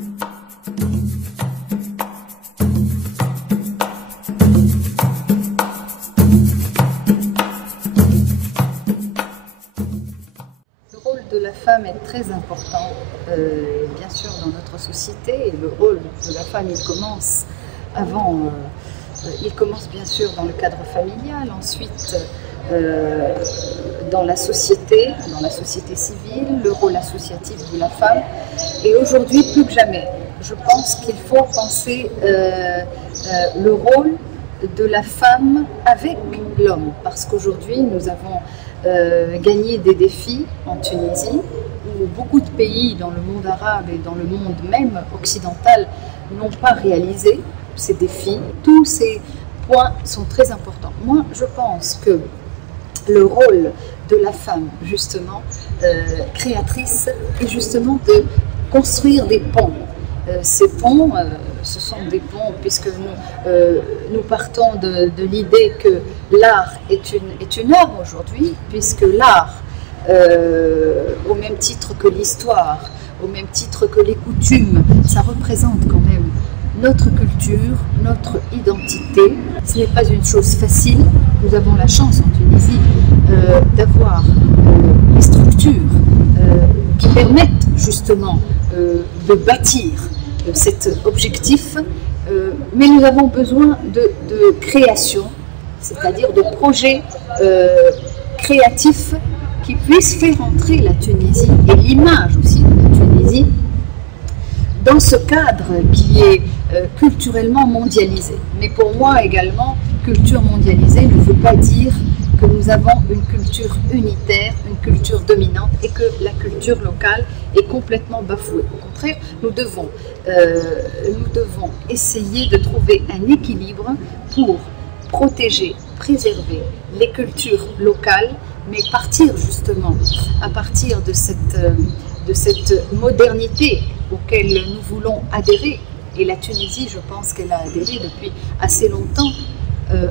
Le rôle de la femme est très important, bien sûr, dans notre société. Et le rôle de la femme, il commence bien sûr dans le cadre familial, ensuite dans la société civile, le rôle associatif de la femme. Et aujourd'hui, plus que jamais, je pense qu'il faut penser le rôle de la femme avec l'homme, parce qu'aujourd'hui nous avons gagné des défis en Tunisie, où beaucoup de pays dans le monde arabe et dans le monde même occidental n'ont pas réalisé ces défis. Tous ces points sont très importants. Moi, je pense que le rôle de la femme, justement, créatrice, est justement de construire des ponts. Ces ponts, ce sont des ponts, puisque nous partons de l'idée que l'art est une arme aujourd'hui, puisque l'art, au même titre que l'histoire, au même titre que les coutumes, ça représente quand même notre culture, notre identité. Ce n'est pas une chose facile. Nous avons la chance en Tunisie d'avoir les structures qui permettent justement de bâtir cet objectif, mais nous avons besoin de création, c'est-à-dire de projets créatifs qui puissent faire entrer la Tunisie et l'image aussi de la Tunisie dans ce cadre qui est culturellement mondialisé. Mais pour moi également, culture mondialisée ne veut pas dire que nous avons une culture unitaire, une culture dominante et que la culture locale est complètement bafouée. Au contraire, nous devons essayer de trouver un équilibre pour protéger, préserver les cultures locales, mais partir justement à partir de cette modernité auquel nous voulons adhérer. Et la Tunisie, je pense qu'elle a adhéré depuis assez longtemps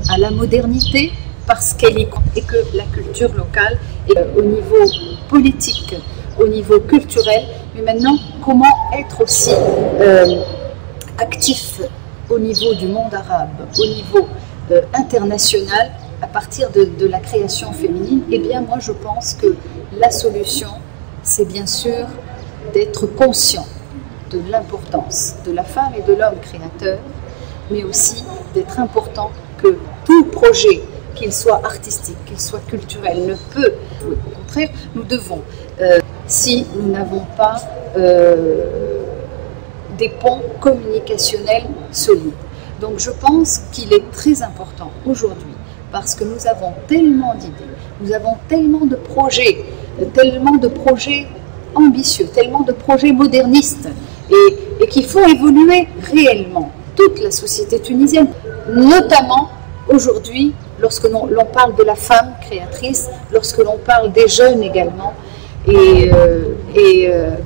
à la modernité, parce qu'elle est et que la culture locale est au niveau politique, au niveau culturel, mais maintenant comment être aussi actif au niveau du monde arabe, au niveau international, à partir de la création féminine. Eh bien moi je pense que la solution, c'est bien sûr d'être conscient de l'importance de la femme et de l'homme créateur, mais aussi d'être important que tout projet, qu'il soit artistique, qu'il soit culturel, ne peut. Au contraire, nous devons, si nous n'avons pas des ponts communicationnels solides. Donc je pense qu'il est très important aujourd'hui, parce que nous avons tellement d'idées, nous avons tellement de projets ambitieux, tellement de projets modernistes, et qu'il faut évoluer réellement toute la société tunisienne, notamment aujourd'hui, lorsque l'on parle de la femme créatrice, lorsque l'on parle des jeunes également, et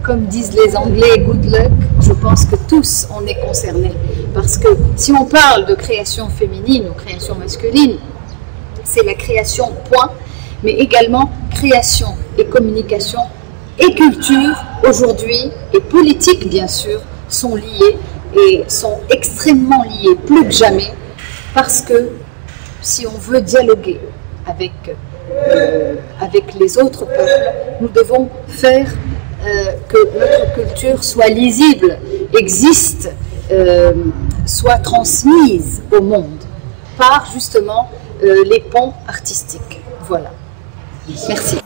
comme disent les Anglais, good luck, je pense que tous on est concernés, parce que si on parle de création féminine ou création masculine, c'est la création point, mais également création et communication et culture aujourd'hui, et politique bien sûr, sont liées et sont extrêmement liées, plus que jamais, parce que si on veut dialoguer avec les autres peuples, nous devons faire que notre culture soit lisible, existe, soit transmise au monde par justement les ponts artistiques. Voilà. Merci.